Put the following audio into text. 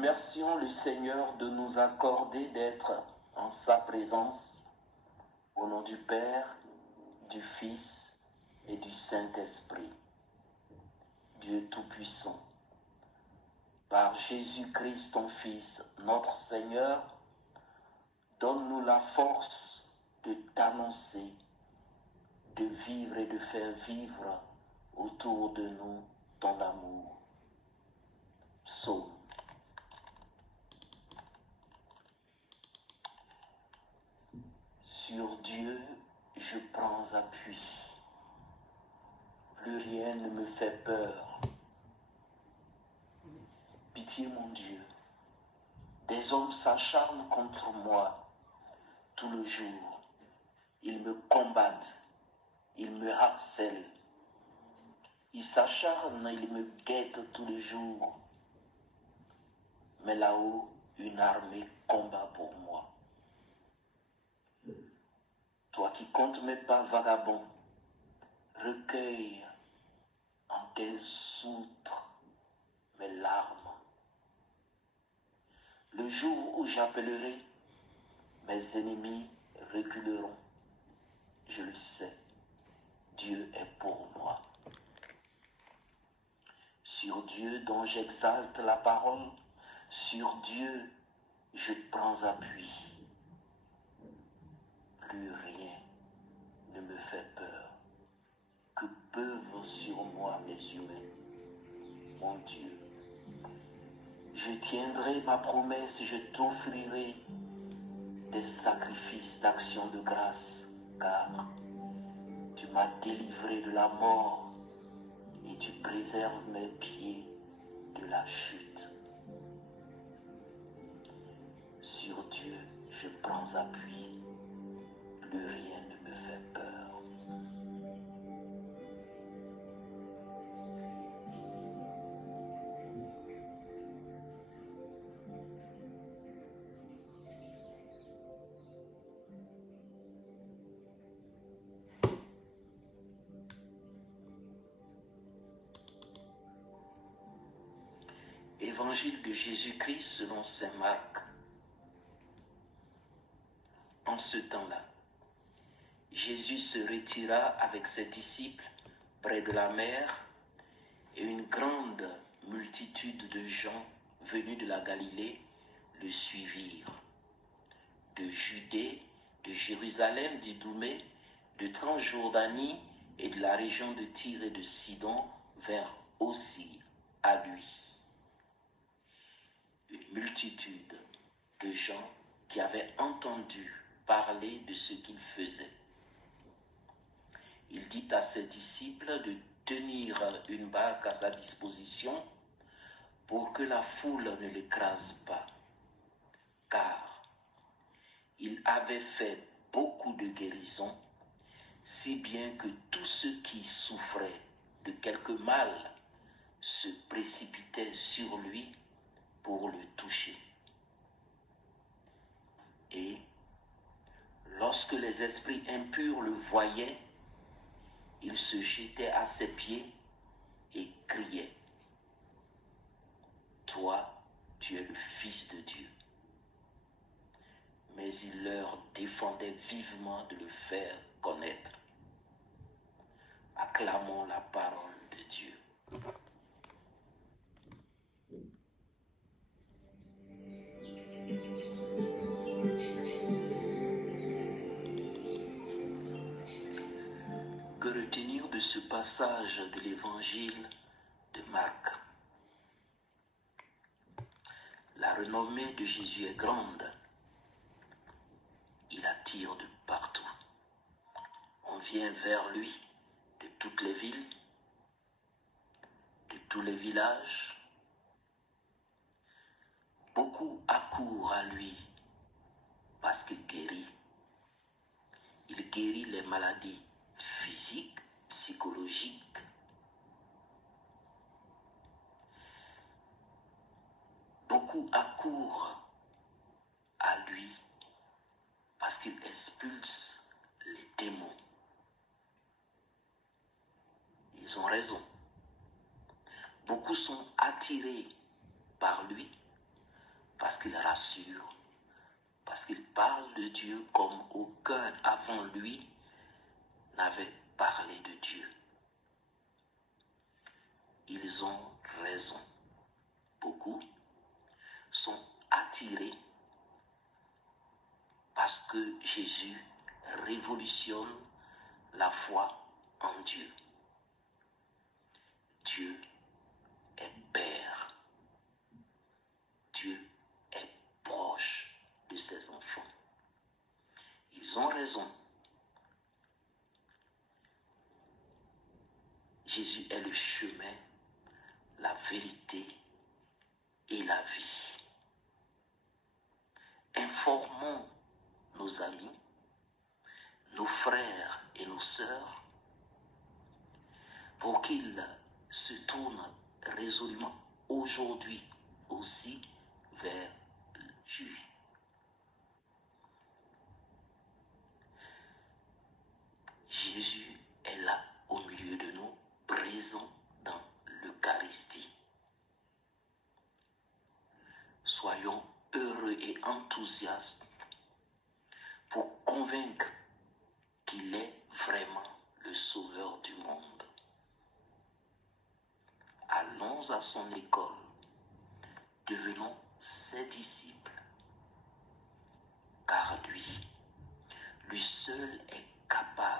remercions le Seigneur de nous accorder d'être en sa présence, au nom du Père, du Fils et du Saint-Esprit. Dieu Tout-Puissant, par Jésus-Christ, ton Fils, notre Seigneur, donne-nous la force de t'annoncer, de vivre et de faire vivre autour de nous ton amour. Psaume. Sur Dieu, je prends appui. Plus rien ne me fait peur. Pitié, mon Dieu. Des hommes s'acharnent contre moi tout le jour. Ils me combattent, ils me harcèlent. Ils s'acharnent, ils me guettent tout le jour. Mais là-haut, une armée combat pour moi. Toi qui comptes mes pas vagabonds, recueille en tes outres mes larmes. Le jour où j'appellerai, mes ennemis reculeront. Je le sais, Dieu est pour moi. Sur Dieu dont j'exalte la parole, sur Dieu je prends appui. Plus rien ne me fait peur. Que peuvent sur moi les humains? Mon Dieu, je tiendrai ma promesse, je t'offrirai des sacrifices d'action de grâce, car tu m'as délivré de la mort et tu préserves mes pieds de la chute. Sur Dieu, je prends appui, plus rien ne me fait peur. Évangile de Jésus-Christ selon saint Marc. En ce temps-là, Jésus se retira avec ses disciples près de la mer et une grande multitude de gens venus de la Galilée le suivirent. De Judée, de Jérusalem, d'Idumée, de Transjordanie et de la région de Tyr et de Sidon vinrent aussi à lui. Une multitude de gens qui avaient entendu parler de ce qu'il faisait. Il dit à ses disciples de tenir une barque à sa disposition pour que la foule ne l'écrase pas, car il avait fait beaucoup de guérisons, si bien que tous ceux qui souffraient de quelque mal se précipitaient sur lui pour le toucher. Et lorsque les esprits impurs le voyaient, ils se jetaient à ses pieds et criaient: « Toi, tu es le Fils de Dieu. » Mais il leur défendait vivement de le faire connaître. Acclamons la parole de Dieu. Que retenir de ce passage de l'évangile de Marc? La renommée de Jésus est grande. Il attire de partout. On vient vers lui de toutes les villes, de tous les villages. Beaucoup accourent à lui parce qu'il guérit. Il guérit les maladies physiques, psychologiques. Beaucoup accourent à lui parce qu'il expulse les démons. Ils ont raison. Beaucoup sont attirés par lui parce qu'il rassure, parce qu'il parle de Dieu comme aucun avant lui n'avait parlé de Dieu. Ils ont raison. Beaucoup sont attirés parce que Jésus révolutionne la foi en Dieu. Dieu est Père. Dieu est proche de ses enfants. Ils ont raison. Jésus est le chemin, la vérité et la vie. Informons nos amis, nos frères et nos sœurs pour qu'ils se tournent résolument aujourd'hui aussi vers Dieu. Jésus est là au milieu de nous, présent dans l'Eucharistie. Soyons heureux et enthousiastes pour convaincre qu'il est vraiment le Sauveur du monde. Allons à son école, devenons ses disciples, car lui seul est capable